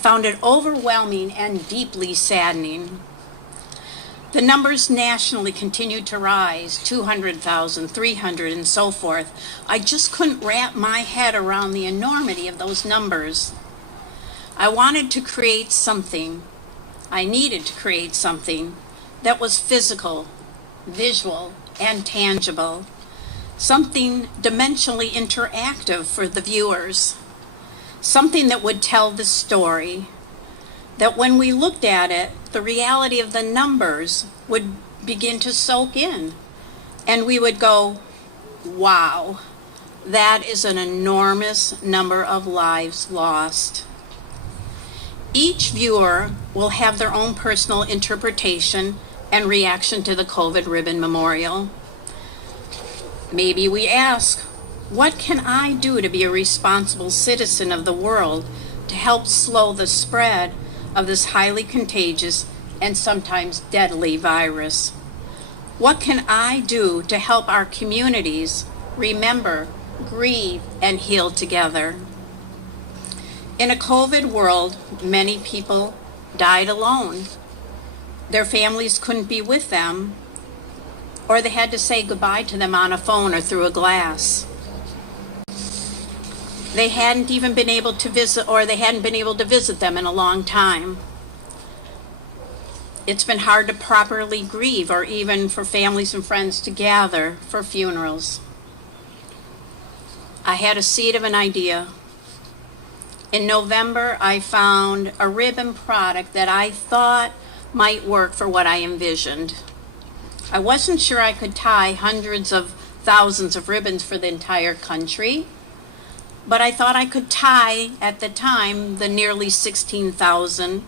found it overwhelming and deeply saddening. The numbers nationally continued to rise, 200,000, 300, and so forth. I just couldn't wrap my head around the enormity of those numbers. I wanted to create something. I needed to create something that was physical, visual, and tangible. Something dimensionally interactive for the viewers. Something that would tell the story. That when we looked at it, the reality of the numbers would begin to soak in. And we would go, wow, that is an enormous number of lives lost. Each viewer will have their own personal interpretation and reaction to the COVID Ribbon Memorial. Maybe we ask, what can I do to be a responsible citizen of the world to help slow the spread of this highly contagious and sometimes deadly virus? What can I do to help our communities remember, grieve, and heal together? In a COVID world, many people died alone. Their families couldn't be with them, or they had to say goodbye to them on a phone or through a glass. They hadn't even been able to visit, or they hadn't been able to visit them in a long time. It's been hard to properly grieve, or even for families and friends to gather for funerals. I had a seed of an idea. In November, I found a ribbon product that I thought might work for what I envisioned. I wasn't sure I could tie hundreds of thousands of ribbons for the entire country, but I thought I could tie, at the time, the nearly 16,000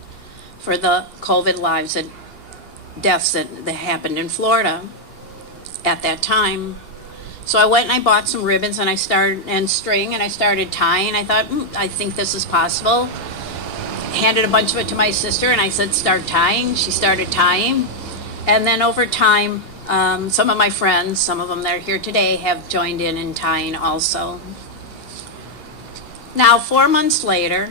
for the COVID deaths that happened in Florida at that time. So I went and I bought some ribbons and string, and I started tying. I thought, I think this is possible. Handed a bunch of it to my sister and I said, start tying. She started tying. And then over time, some of my friends, some of them that are here today, have joined in tying also. Now, 4 months later,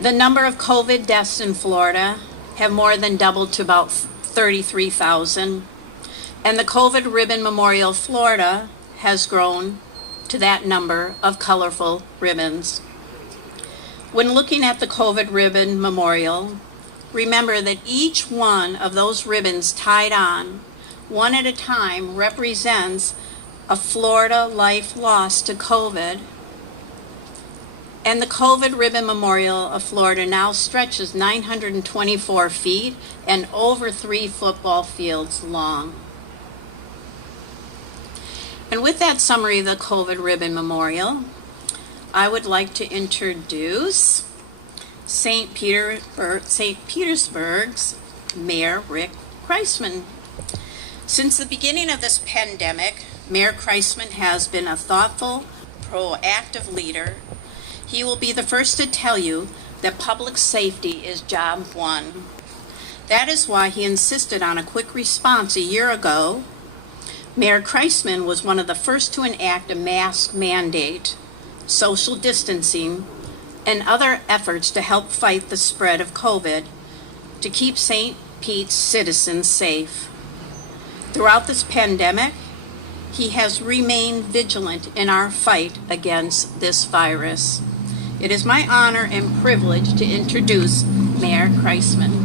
the number of COVID deaths in Florida have more than doubled to about 33,000. And the COVID Ribbon Memorial Florida has grown to that number of colorful ribbons. When looking at the COVID Ribbon Memorial, remember that each one of those ribbons tied on, one at a time, represents a Florida life lost to COVID. And the COVID Ribbon Memorial of Florida now stretches 924 feet and over 3 football fields long. And with that summary of the COVID Ribbon Memorial, I would like to introduce St. Petersburg's Mayor Rick Kriseman. Since the beginning of this pandemic, Mayor Kriseman has been a thoughtful, proactive leader. He will be the first to tell you that public safety is job one. That is why he insisted on a quick response a year ago. Mayor Kriseman was one of the first to enact a mask mandate, social distancing, and other efforts to help fight the spread of COVID to keep St. Pete's citizens safe. Throughout this pandemic, he has remained vigilant in our fight against this virus. It is my honor and privilege to introduce Mayor Kriseman.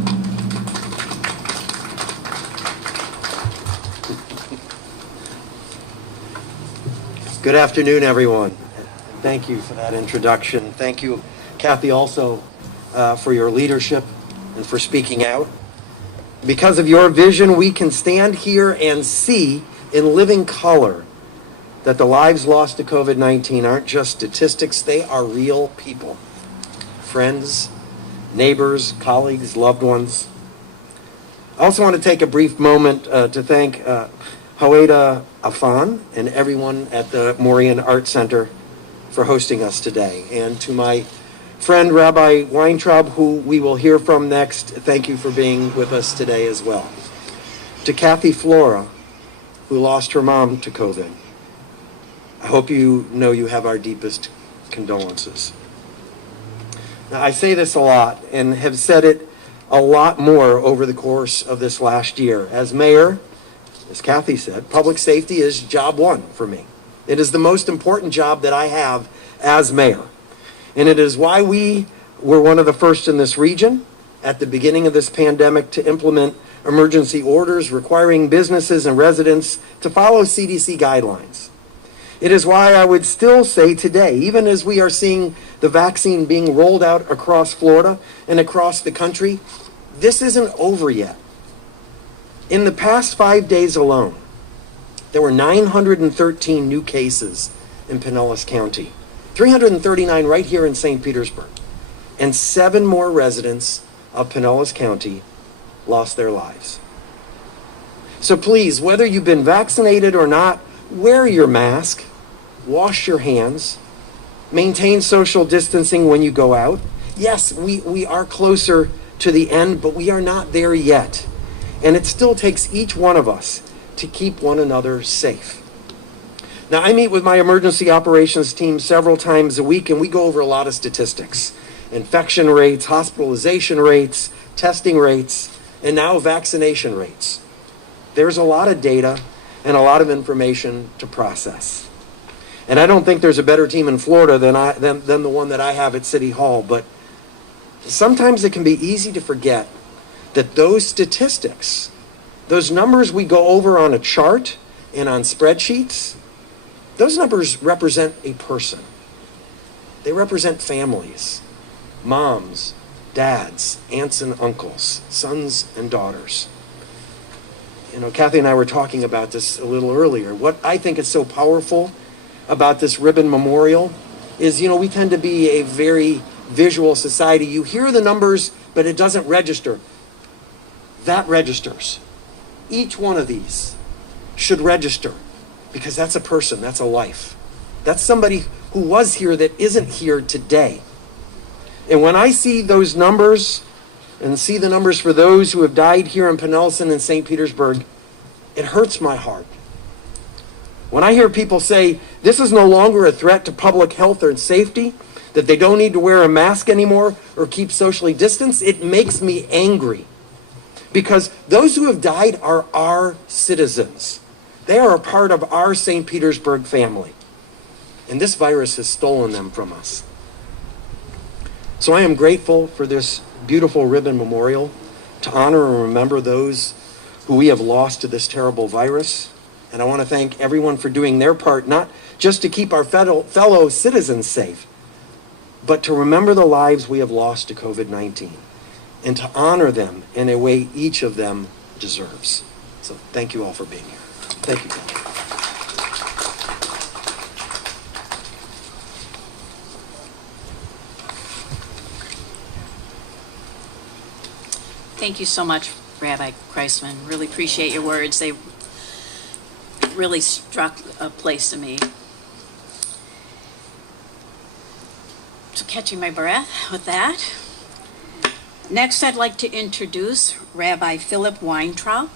Good afternoon, everyone. Thank you for that introduction. Thank you, Kathy, also for your leadership and for speaking out. Because of your vision, we can stand here and see in living color that the lives lost to COVID-19 aren't just statistics, they are real people. Friends, neighbors, colleagues, loved ones. I also want to take a brief moment to thank Hoeda Afan and everyone at the Morean Art Center for hosting us today. And to my friend Rabbi Weintraub, who we will hear from next, thank you for being with us today as well. To Kathy Flora, who lost her mom to COVID, I hope you know you have our deepest condolences. Now, I say this a lot and have said it a lot more over the course of this last year. As mayor, as Kathy said, public safety is job one for me. It is the most important job that I have as mayor. And it is why we were one of the first in this region at the beginning of this pandemic to implement emergency orders requiring businesses and residents to follow CDC guidelines. It is why I would still say today, even as we are seeing the vaccine being rolled out across Florida and across the country, this isn't over yet. In the past 5 days alone, there were 913 new cases in Pinellas County, 339 right here in St. Petersburg, and 7 more residents of Pinellas County lost their lives. So please, whether you've been vaccinated or not, wear your mask, wash your hands, maintain social distancing when you go out. Yes, we are closer to the end, but we are not there yet. And it still takes each one of us to keep one another safe. Now, I meet with my emergency operations team several times a week, and we go over a lot of statistics. Infection rates, hospitalization rates, testing rates, and now vaccination rates. There's a lot of data and a lot of information to process. And I don't think there's a better team in Florida than the one that I have at City Hall, but sometimes it can be easy to forget that those statistics, those numbers we go over on a chart and on spreadsheets, those numbers represent a person. They represent families, moms, dads, aunts and uncles, sons and daughters. You know, Kathy and I were talking about this a little earlier. What I think is so powerful about this ribbon memorial is, we tend to be a very visual society. You hear the numbers, but it doesn't register. That registers. Each one of these should register because that's a person, that's a life. That's somebody who was here that isn't here today. And when I see those numbers and see the numbers for those who have died here in Pinellas and St. Petersburg, it hurts my heart. When I hear people say this is no longer a threat to public health or safety, that they don't need to wear a mask anymore or keep socially distanced, it makes me angry. Because those who have died are our citizens. They are a part of our St. Petersburg family. And this virus has stolen them from us. So I am grateful for this beautiful ribbon memorial to honor and remember those who we have lost to this terrible virus. And I want to thank everyone for doing their part, not just to keep our fellow citizens safe, but to remember the lives we have lost to COVID-19 and to honor them in a way each of them deserves. So thank you all for being here. Thank you. Thank you so much, Rabbi Kriseman. Really appreciate your words. They really struck a place in me. So catching my breath with that. Next, I'd like to introduce Rabbi Philip Weintraub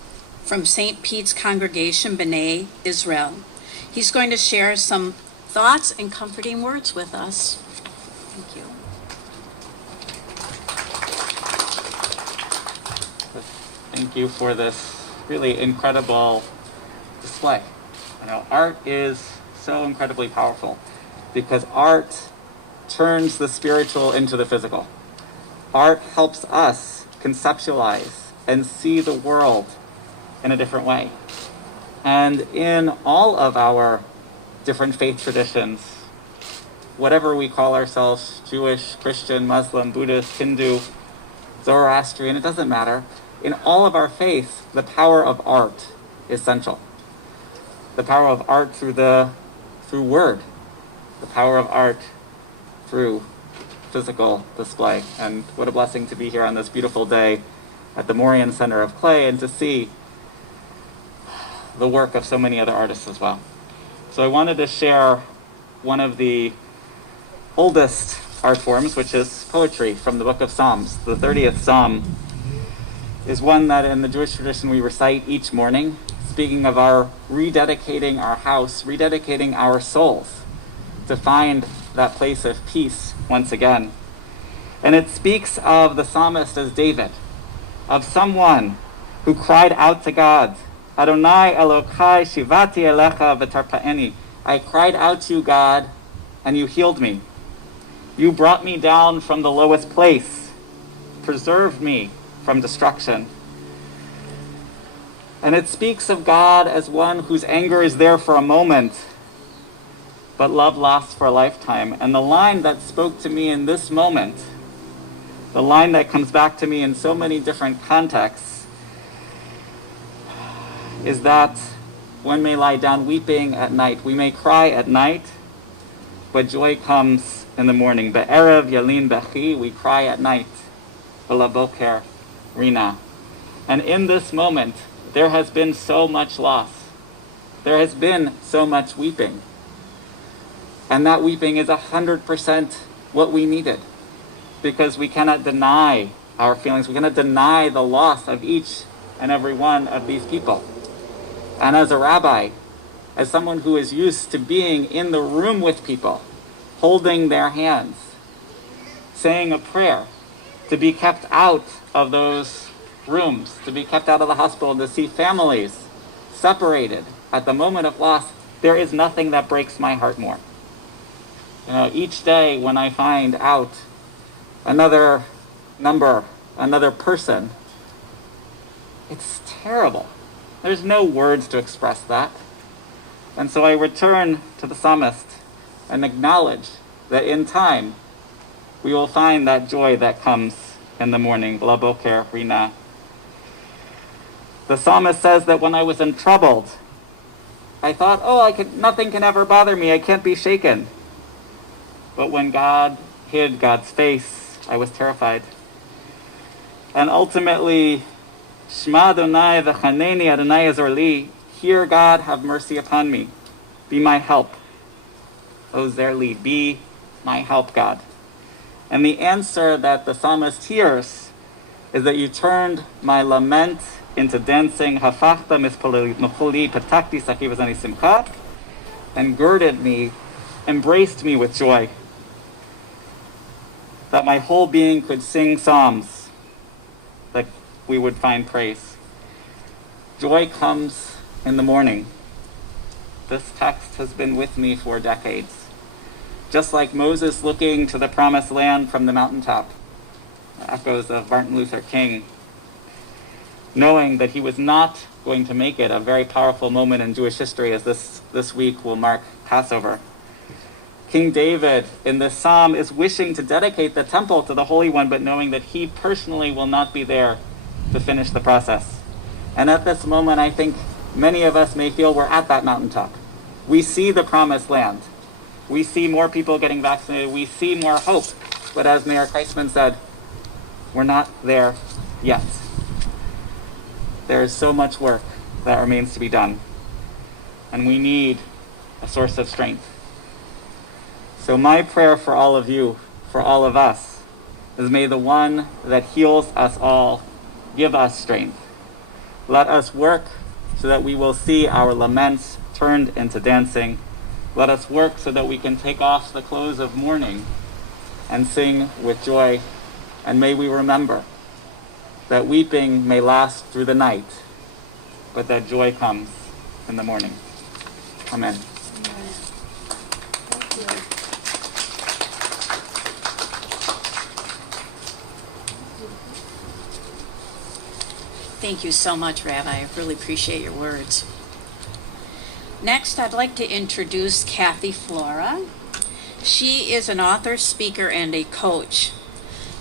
from St. Pete's Congregation, B'nai Israel. He's going to share some thoughts and comforting words with us. Thank you. Thank you for this really incredible display. Art is so incredibly powerful because art turns the spiritual into the physical. Art helps us conceptualize and see the world in a different way. And in all of our different faith traditions, whatever we call ourselves, Jewish, Christian, Muslim, Buddhist, Hindu, Zoroastrian, it doesn't matter. In all of our faiths, the power of art is central. The power of art through word, the power of art through physical display. And what a blessing to be here on this beautiful day at the Morean Center of Clay and to see the work of so many other artists as well. So I wanted to share one of the oldest art forms, which is poetry from the book of Psalms. The 30th Psalm is one that in the Jewish tradition we recite each morning, speaking of our rededicating our house, rededicating our souls to find that place of peace once again. And it speaks of the psalmist as David, of someone who cried out to God, Adonai Elokai shivati elecha v'tarpa'eni. I cried out to you, God, and you healed me. You brought me down from the lowest place, preserved me from destruction. And it speaks of God as one whose anger is there for a moment, but love lasts for a lifetime. And the line that spoke to me in this moment, the line that comes back to me in so many different contexts, is that one may lie down weeping at night. We may cry at night, but joy comes in the morning. Be'erev yalin bechi, we cry at night. V'laboker rina. And in this moment, there has been so much loss. There has been so much weeping. And that weeping is 100% what we needed. Because we cannot deny our feelings. We cannot deny the loss of each and every one of these people. And as a rabbi, as someone who is used to being in the room with people, holding their hands, saying a prayer, to be kept out of those rooms, to be kept out of the hospital, to see families separated at the moment of loss, there is nothing that breaks my heart more. Each day when I find out another number, another person, it's terrible. There's no words to express that. And so I return to the psalmist and acknowledge that in time we will find that joy that comes in the morning. Laboker rina. The psalmist says that when I was troubled, I thought, nothing can ever bother me. I can't be shaken. But when God hid God's face, I was terrified. And ultimately, Shema Adonai v'chaneni Adonai azor li. Hear God, have mercy upon me. Be my help. Ozer li, be my help, God. And the answer that the psalmist hears is that you turned my lament into dancing, hafachta mispoli patakti sakivazani simcha, and girded me, embraced me with joy, that my whole being could sing psalms, that we would find praise. Joy comes in the morning. This text has been with me for decades. Just like Moses looking to the promised land from the mountaintop, echoes of Martin Luther King, knowing that he was not going to make it, a very powerful moment in Jewish history as this week will mark Passover. King David in this psalm is wishing to dedicate the temple to the Holy One, but knowing that he personally will not be there to finish the process. And at this moment, I think many of us may feel we're at that mountaintop. We see the promised land. We see more people getting vaccinated. We see more hope. But as Mayor Kriseman said, we're not there yet. There is so much work that remains to be done. And we need a source of strength. So my prayer for all of you, for all of us, is may the one that heals us all give us strength. Let us work so that we will see our laments turned into dancing. Let us work so that we can take off the clothes of mourning and sing with joy. And may we remember that weeping may last through the night, but that joy comes in the morning. Amen. Thank you so much, Rabbi. I really appreciate your words. Next, I'd like to introduce Kathy Flora. She is an author, speaker, and a coach.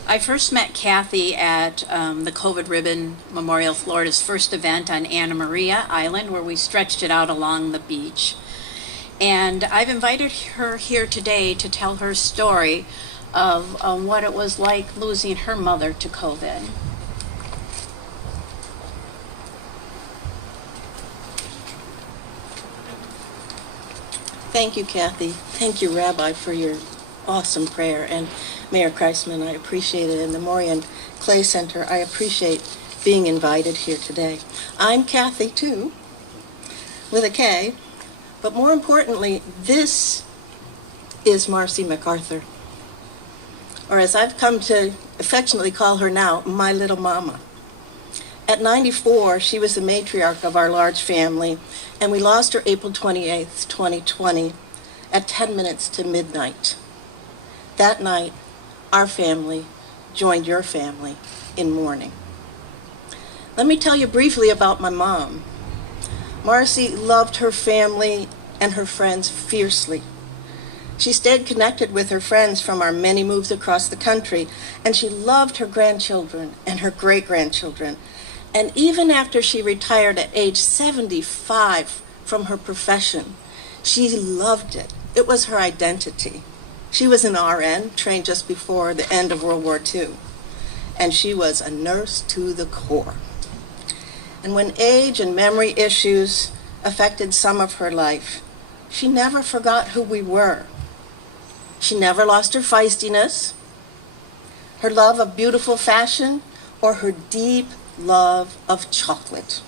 I first met Kathy at the COVID Ribbon Memorial Florida's first event on Anna Maria Island, where we stretched it out along the beach. And I've invited her here today to tell her story of what it was like losing her mother to COVID. Thank you, Kathy. Thank you, Rabbi, for your awesome prayer. And Mayor Kriseman, I appreciate it. And the Morean Center, I appreciate being invited here today. I'm Kathy, too, with a K. But more importantly, this is Marcy MacArthur. or as I've come to affectionately call her now, my little mama. At 94, she was the matriarch of our large family, and we lost her April 28th, 2020, at 10 minutes to midnight. That night, our family joined your family in mourning. Let me tell you briefly about my mom. Marcy loved her family and her friends fiercely. She stayed connected with her friends from our many moves across the country, and she loved her grandchildren and her great-grandchildren. And even after she retired at age 75 from her profession, she loved it. It was her identity. She was an RN, trained just before the end of World War II, and she was a nurse to the core. And when age and memory issues affected some of her life, she never forgot who we were. She never lost her feistiness, her love of beautiful fashion, or her deep love of chocolate.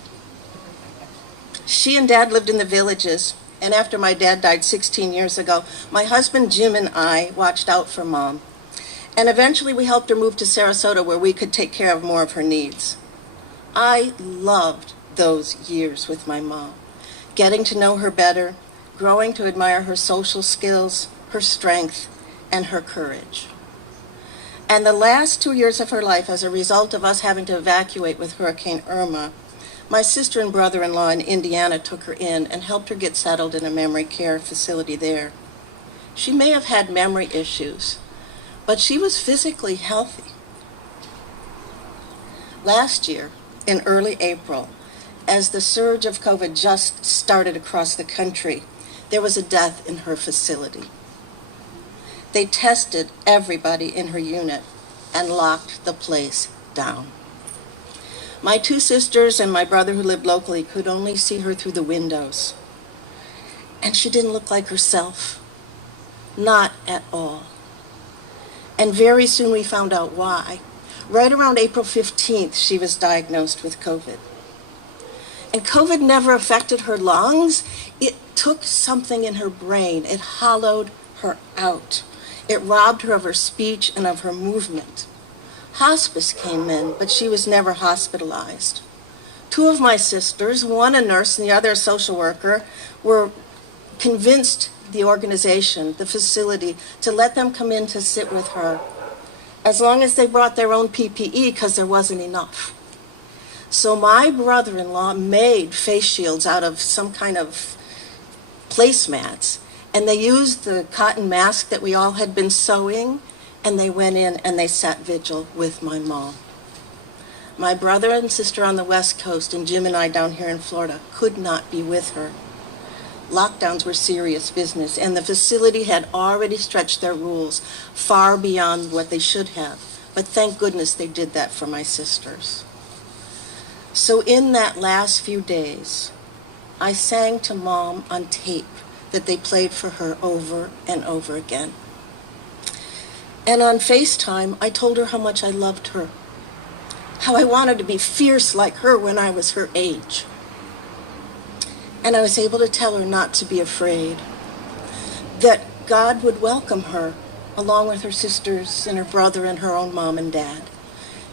She and Dad lived in the villages, and after my dad died 16 years ago, my husband Jim and I watched out for Mom. And eventually we helped her move to Sarasota where we could take care of more of her needs. I loved those years with my mom, getting to know her better, growing to admire her social skills, her strength, and her courage. And the last 2 years of her life, as a result of us having to evacuate with Hurricane Irma, my sister and brother-in-law in Indiana took her in and helped her get settled in a memory care facility there. She may have had memory issues, but she was physically healthy. Last year, in early April, as the surge of COVID just started across the country, there was a death in her facility. They tested everybody in her unit and locked the place down. My two sisters and my brother who lived locally could only see her through the windows. And she didn't look like herself. Not at all. And very soon we found out why. Right around April 15th, she was diagnosed with COVID. And COVID never affected her lungs. It took something in her brain. It hollowed her out. It robbed her of her speech and of her movement. Hospice came in, but she was never hospitalized. Two of my sisters, one a nurse and the other a social worker, were convinced the organization, the facility, to let them come in to sit with her, as long as they brought their own PPE, because there wasn't enough. So my brother-in-law made face shields out of some kind of placemats, and they used the cotton mask that we all had been sewing, and they went in and they sat vigil with my mom. My brother and sister on the West Coast and Jim and I down here in Florida could not be with her. Lockdowns were serious business, and the facility had already stretched their rules far beyond what they should have. But thank goodness they did that for my sisters. So in that last few days, I sang to Mom on tape that they played for her over and over again. And on FaceTime, I told her how much I loved her, how I wanted to be fierce like her when I was her age. And I was able to tell her not to be afraid, that God would welcome her along with her sisters and her brother and her own mom and dad.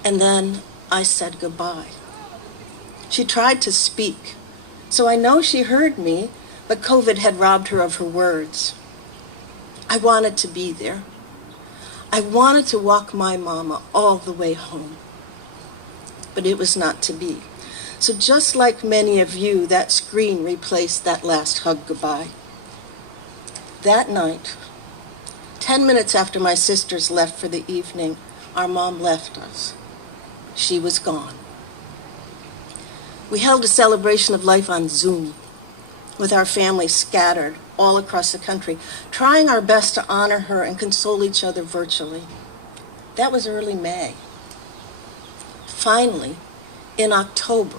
And then I said goodbye. She tried to speak, so I know she heard me, but COVID had robbed her of her words. I wanted to be there. I wanted to walk my mama all the way home, but it was not to be. So just like many of you, that screen replaced that last hug goodbye. That night, 10 minutes after my sisters left for the evening, our mom left us. She was gone. We held a celebration of life on Zoom, with our family scattered all across the country, trying our best to honor her and console each other virtually. That was early May. Finally, in October,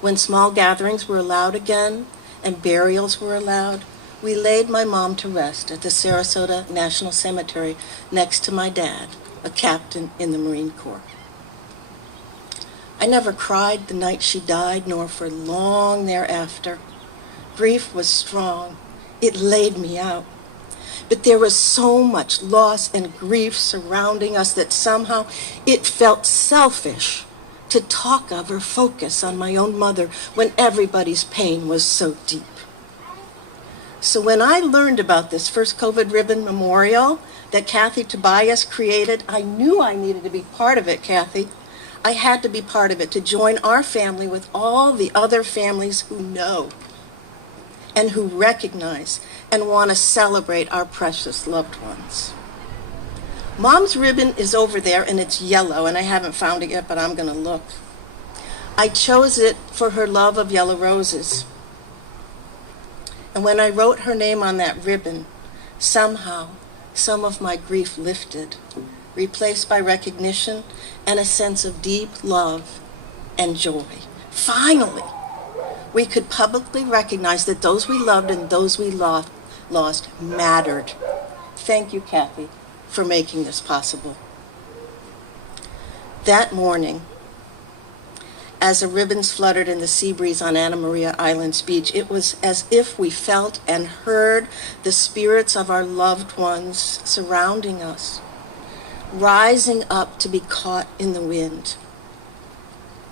when small gatherings were allowed again and burials were allowed, we laid my mom to rest at the Sarasota National Cemetery next to my dad, a captain in the Marine Corps. I never cried the night she died, nor for long thereafter. Grief was strong. It laid me out. But there was so much loss and grief surrounding us that somehow it felt selfish to talk of or focus on my own mother when everybody's pain was so deep. So when I learned about this first COVID ribbon memorial that Kathy Tobias created, I knew I needed to be part of it, Kathy. I had to be part of it to join our family with all the other families who know and who recognize and want to celebrate our precious loved ones. Mom's ribbon is over there and it's yellow, and I haven't found it yet, but I'm going to look. I chose it for her love of yellow roses. And when I wrote her name on that ribbon, somehow some of my grief lifted, replaced by recognition and a sense of deep love and joy. Finally, we could publicly recognize that those we loved and those we lost mattered. Thank you, Kathy, for making this possible. That morning, as the ribbons fluttered in the sea breeze on Anna Maria Island's beach, it was as if we felt and heard the spirits of our loved ones surrounding us, rising up to be caught in the wind.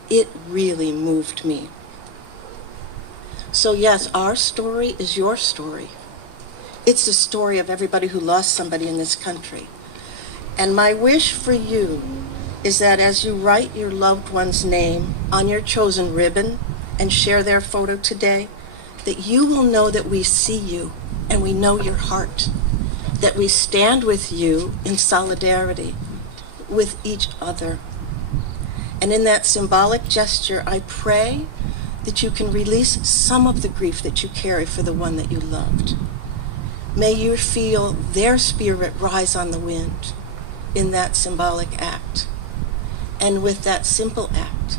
It really moved me. So yes, our story is your story. It's the story of everybody who lost somebody in this country. And my wish for you is that as you write your loved one's name on your chosen ribbon and share their photo today, that you will know that we see you and we know your heart, that we stand with you in solidarity with each other. And in that symbolic gesture, I pray that you can release some of the grief that you carry for the one that you loved. May you feel their spirit rise on the wind in that symbolic act. And with that simple act,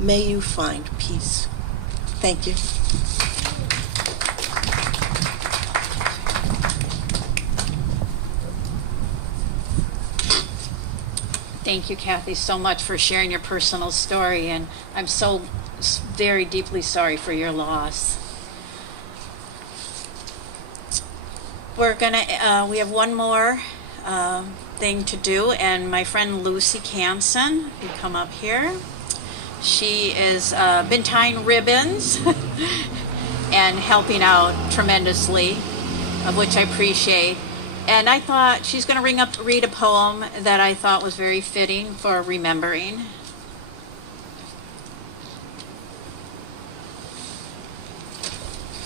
may you find peace. Thank you. Thank you, Kathy, so much for sharing your personal story, and I'm so very deeply sorry for your loss. We have one more thing to do, and my friend Lucy Canson, you come up here. She has been tying ribbons and helping out tremendously, of which I appreciate. And I thought she's going to read a poem that I thought was very fitting for remembering.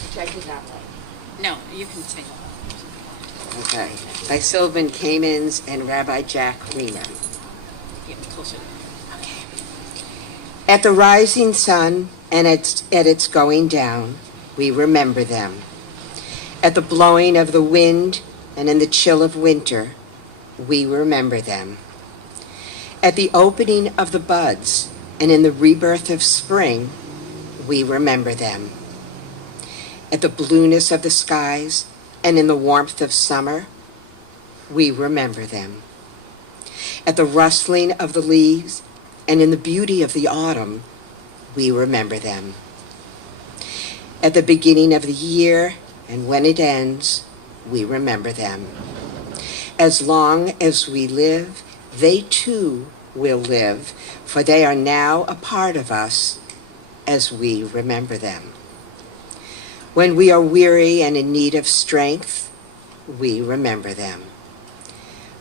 Which I did not like. No, you can say. Okay. By Sylvan Kamens and Rabbi Jack Reamer. Get closer. Okay. At the rising sun and at its going down, we remember them. At the blowing of the wind and in the chill of winter, we remember them. At the opening of the buds and in the rebirth of spring, we remember them. At the blueness of the skies and in the warmth of summer, we remember them. At the rustling of the leaves and in the beauty of the autumn, we remember them. At the beginning of the year and when it ends, we remember them. As long as we live, they too will live, for they are now a part of us as we remember them. When we are weary and in need of strength, we remember them.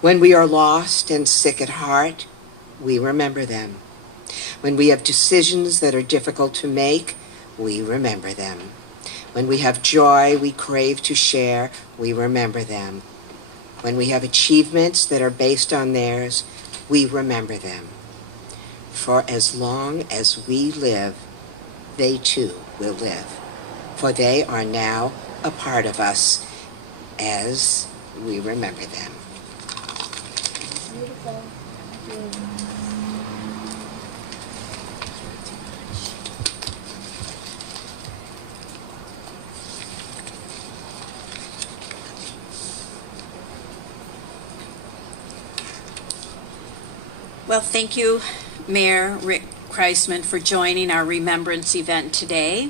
When we are lost and sick at heart, we remember them. When we have decisions that are difficult to make, we remember them. When we have joy we crave to share, we remember them. When we have achievements that are based on theirs, we remember them. For as long as we live, they too will live. For they are now a part of us as we remember them. Beautiful. Thank you. Well, thank you, Mayor Rick Kriseman, for joining our remembrance event today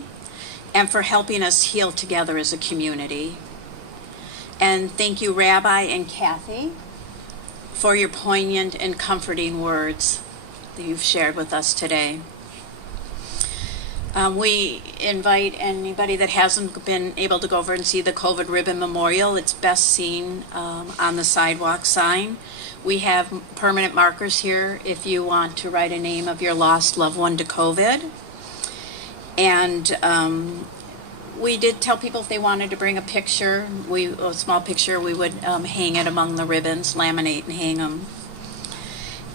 and for helping us heal together as a community. And thank you, Rabbi and Kathy, for your poignant and comforting words that you've shared with us today. We invite anybody that hasn't been able to go over and see the COVID Ribbon Memorial. It's best seen on the sidewalk sign. We have permanent markers here if you want to write a name of your lost loved one to COVID. And we did tell people if they wanted to bring a picture, a small picture, we would hang it among the ribbons, laminate and hang them.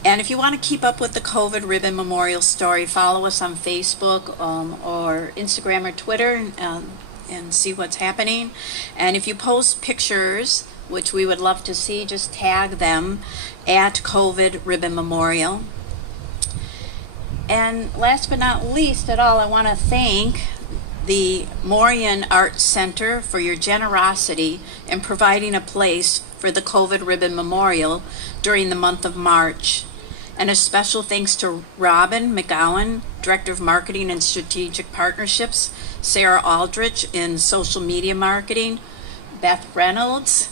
And if you want to keep up with the COVID Ribbon Memorial story, follow us on Facebook or Instagram or Twitter and see what's happening. And if you post pictures, which we would love to see, just tag them at COVID Ribbon Memorial. And last but not least at all, I want to thank the Morean Center for your generosity in providing a place for the COVID Ribbon Memorial during the month of March. And a special thanks to Robin McGowan, Director of Marketing and Strategic Partnerships, Sarah Aldrich in Social Media Marketing, Beth Reynolds,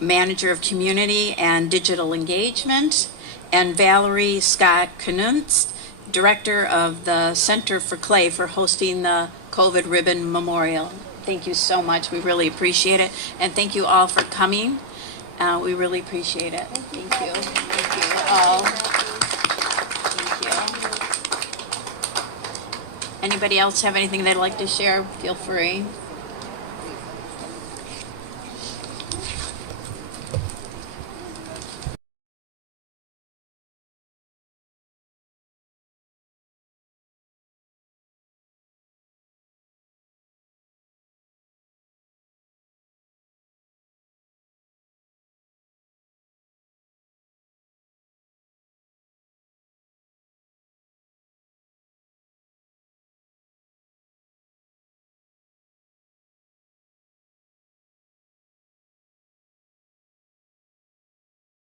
Manager of Community and Digital Engagement, and Valerie Scott Knutz, Director of the Center for Clay, for hosting the COVID Ribbon Memorial. Thank you so much. We really appreciate it. And thank you all for coming. We really appreciate it. Thank you. Thank you all. Thank you. Anybody else have anything they'd like to share? Feel free.